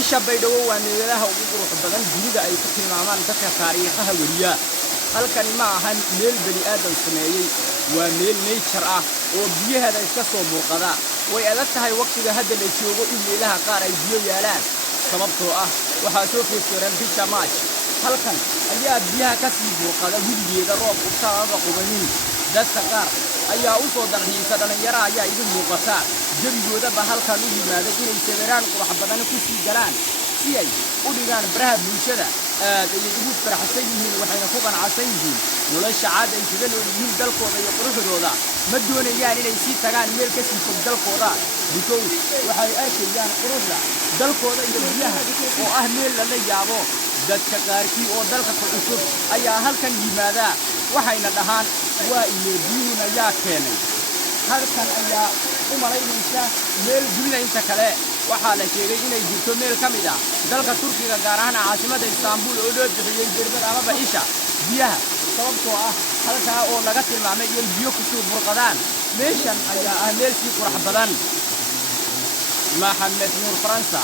isha baydhabo waa meelaha ugu quruxda badan dunida ay ku tilmaamaan dadka taariikhaha wariya halkani ma ahan meel bani aadan sameeyay waa meel nature ah oo biyaheeda iska soo muuqada way adag tahay waqtiga hadda la joogo in meelaha qaar ay biyo yaalaan sababtoo ah waxaa soo feestoran bisha March halkan ayaa biyaha ka sii muuqada wiligeeda roob u sababa qubanin dadka qaar ayaa u soo dalxiisa dhalinyaro ayaa idin muuqata jabigooda ba halkan u yimaaday inay sawiraan qurux badan ku sii galaan si ay u dhigaan baraha bulshada aad ay ugu faraxsan yihiin waxayna ku qanacsan yihiin nolosha caad ay kaga nool yihiin dalkooda iyo quruxdooda ma doonayaan inay sii tagaan meel ka sii fog dalkooda because waxay arkayaan quruxda dalkooda iyo biyaha oo ah meel la yaabo dadka qaarkii oo dalka ku cusub ayaa halkan yimaada waxayna dhahaan waa biyuhuna yaa keenay halkan ayaa u malaynaysa meel dunida inta kale waxaa la sheegay inay jirto meel ka mid ah dalka Turkiga gaar ahaan caasimadda Istanbul oo loo bixiyay Berbera ama Isha biyaha sababtoo ah halkaa oo laga tilmaamay in biyo ku soo burqadaan meeshan ayaa ah meel si qurux badan Maxamed Nuur Faransa